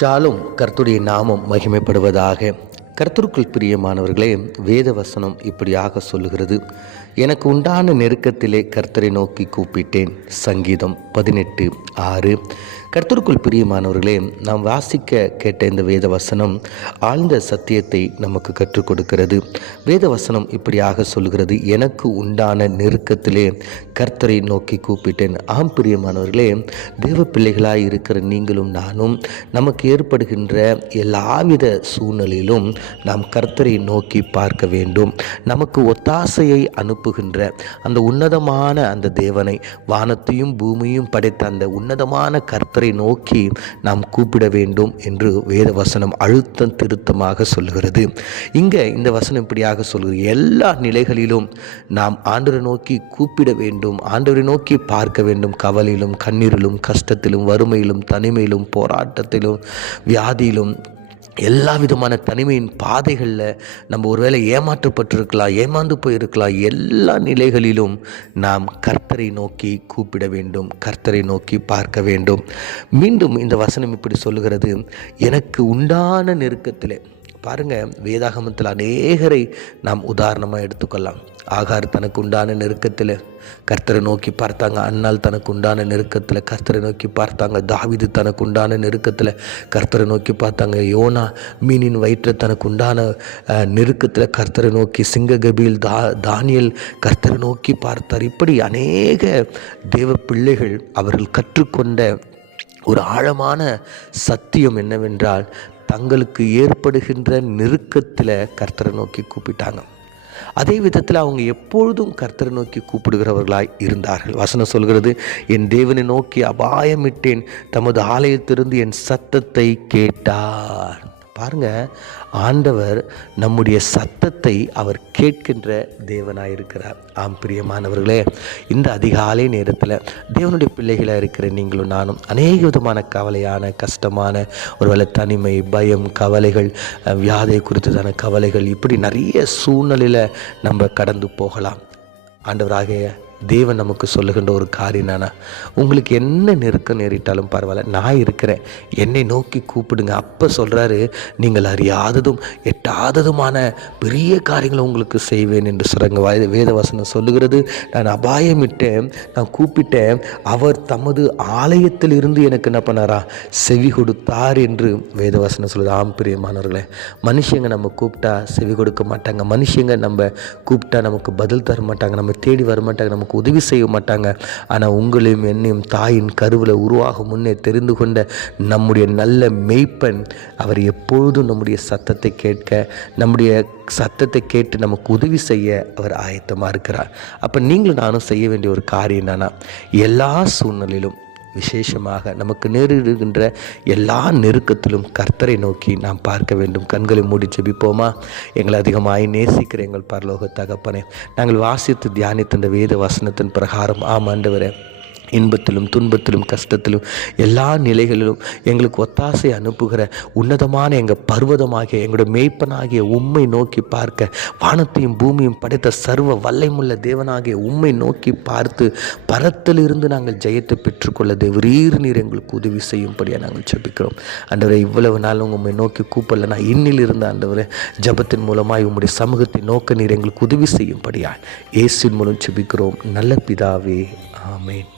ஷாலும் கர்த்துடைய நாமம் மகிமைப்படுவதாக. கர்த்தருக்குள் பிரியமானவர்களே வேத வசனம் இப்படியாக சொல்லுகிறது. எனக்கு உண்டான நெருக்கத்திலே கர்த்தரை நோக்கி கூப்பிட்டேன். சங்கீதம் பதினெட்டு ஆறு. கர்த்தருக்குள் பிரியமானவர்களே நாம் வாசிக்க கேட்ட இந்த வேத வசனம் ஆழ்ந்த சத்தியத்தை நமக்கு கற்றுக் கொடுக்கிறது. வேத வசனம் இப்படியாக சொல்கிறது எனக்கு உண்டான நெருக்கத்திலே கர்த்தரை நோக்கி கூப்பிட்டேன். ஆம் பிரியமானவர்களே தேவ பிள்ளைகளாய் இருக்கிற நீங்களும் நானும் நமக்கு ஏற்படுகின்ற எல்லாவித சூழ்நிலையிலும் நாம் கர்த்தரை நோக்கி பார்க்க வேண்டும். நமக்கு ஒத்தாசையை அனுப்புகின்ற அந்த உன்னதமான அந்த தேவனை வானத்தையும் பூமியும் படைத்த அந்த உன்னதமான கர்த்தரை நோக்கி நாம் கூப்பிட வேண்டும் என்று வேத வசனம் அழுத்தம் திருத்தமாக சொல்லுகிறது. இங்கே இந்த வசனம் இப்படியாக சொல்கிறது எல்லா நிலைகளிலும் நாம் ஆண்டவரை நோக்கி கூப்பிட வேண்டும் ஆண்டவரை நோக்கி பார்க்க வேண்டும். கவலையிலும் கண்ணீரிலும் கஷ்டத்திலும் வறுமையிலும் தனிமையிலும் போராட்டத்திலும் வியாதியிலும் எல்லா விதமான தனிமையின் பாதைகளில் நம்ம ஒருவேளை ஏமாற்றப்பட்டிருக்கலாம் ஏமாந்து போயிருக்கலாம். எல்லா நிலைகளிலும் நாம் கர்த்தரை நோக்கி கூப்பிட வேண்டும் கர்த்தரை நோக்கி பார்க்க வேண்டும். மீண்டும் இந்த வசனம் இப்படி சொல்லுகிறது எனக்கு உண்டான நெருக்கத்தில் பாருங்க வேதாகமத்தில் அநேகரை நாம் உதாரணமாக எடுத்துக்கொள்ளலாம். ஆகார் தனக்கு உண்டான நெருக்கத்தில் கர்த்தரை நோக்கி பார்த்தாங்க அண்ணால் தனக்கு உண்டான நெருக்கத்தில் கர்த்தரை நோக்கி பார்த்தாங்க தாவிது தனக்கு உண்டான நெருக்கத்தில் கர்த்தரை நோக்கி பார்த்தாங்க யோனா மீனின் வயிற்று தனக்கு உண்டான நெருக்கத்தில் கர்த்தரை நோக்கி சிங்க கபில் தா தானியல் கர்த்தரை நோக்கி பார்த்தார். இப்படி அநேக தேவ பிள்ளைகள் அவர்கள் கற்றுக்கொண்ட ஒரு ஆழமான சத்தியம் என்னவென்றால் தங்களுக்கு ஏற்படுகின்ற நெருக்கத்தில் கர்த்தரை நோக்கி கூப்பிட்டாங்க. அதே விதத்தில் அவங்க எப்பொழுதும் கர்த்தரை நோக்கி கூப்பிடுகிறவர்களாய் இருந்தார்கள். வசனம் சொல்கிறது என் தேவனை நோக்கி அபாயமிட்டேன் தமது ஆலயத்திலிருந்து என் சத்தத்தை கேட்டார். பாருங்க ஆண்டவர் நம்முடைய சத்தத்தை அவர் கேட்கின்ற தேவனாக இருக்கிறார் ஆம் பிரியமானவர்களே இந்த அதிகாலை நேரத்தில் தேவனுடைய பிள்ளைகளாக இருக்கிற நீங்களும் நானும் அநேக விதமான கவலையான கஷ்டமான ஒருவேளை தனிமை பயம் கவலைகள் வியாதை குறித்ததான கவலைகள் இப்படி நிறைய சூழ்நிலையில் நம்ம கடந்து போகலாம். ஆண்டவராகிய தேவன் நமக்கு சொல்லுகின்ற ஒரு காரியம் என்னன்னா உங்களுக்கு என்ன நெருக்கம் நேரிட்டாலும் பரவாயில்ல நான் இருக்கிறேன். என்னை நோக்கி கூப்பிடுங்க. அப்போ சொல்கிறாரு நீங்கள் அறியாததும் எட்டாததுமான பெரிய காரியங்களை உங்களுக்கு செய்வேன் என்று சொல்கிறாங்க வயது வேதவசனம் சொல்லுகிறது. நான் அபாயமிட்டேன் நான் கூப்பிட்டேன். அவர் தமது ஆலயத்தில் இருந்து எனக்கு என்ன பண்ணாரா? செவி கொடுத்தார் என்று வேதவசனம் சொல்லுது. ஆம் பிரியமானவர்களே மனுஷங்க நம்ம கூப்பிட்டா செவி கொடுக்க மாட்டாங்க. மனுஷங்க நம்ம கூப்பிட்டா நமக்கு பதில் தர மாட்டாங்க. நம்ம தேடி வர மாட்டாங்க. நம்ம நமக்கு உதவி செய்ய மாட்டாங்க. ஆனால் உங்களையும் என்னையும் தாயின் கருவில் உருவாக முன்னே தெரிந்து கொண்ட நம்முடைய நல்ல மெய்ப்பன் அவர் எப்பொழுதும் நம்முடைய சத்தத்தை கேட்க நம்முடைய சத்தத்தை கேட்டு நமக்கு உதவி செய்ய அவர் ஆயத்தமாக இருக்கிறார். அப்போ நீங்களும் நானும் செய்ய வேண்டிய ஒரு காரியம் என்னன்னா எல்லா சூழ்நிலையிலும் விசேஷமாக நமக்கு நேரிடுகின்ற எல்லா நெருக்கத்திலும் கர்த்தரை நோக்கி நாம் பார்க்க வேண்டும். கண்களை மூடி ஜெபிப்போமா? எங்களை அதிகமாய் நேசிக்கிற எங்கள் பரலோக தகப்பனே நாங்கள் வாசித்து தியானித்த வேத வசனத்தின் பிரகாரம் ஆமாண்டவரே இன்பத்திலும் துன்பத்திலும் கஷ்டத்திலும் எல்லா நிலைகளிலும் எங்களுக்கு ஒத்தாசை அனுப்புகிற உன்னதமான எங்கள் பர்வதமாகிய எங்களுடைய மேய்ப்பனாகிய உண்மை நோக்கி பார்க்க வானத்தையும் பூமியும் படைத்த சர்வ வல்லைமுள்ள தேவனாகிய உண்மை நோக்கி பார்த்து பரத்திலிருந்து நாங்கள் ஜெயத்தை பெற்றுக்கொள்ள தேவரீர் நீர் எங்களுக்கு உதவி செய்யும்படியாக நாங்கள் ஜபிக்கிறோம். அந்தவரை இவ்வளவு நாள் உண்மை நோக்கி கூப்பிடல நான் இன்னில் இருந்த ஆண்டவரே ஜெபத்தின் மூலமாக உங்களுடைய சமூகத்தை நோக்க நீர் எங்களுக்கு உதவி செய்யும்படியாய் இயேசின் மூலம் ஜபிக்கிறோம். நல்ல பிதாவே ஆமேன்.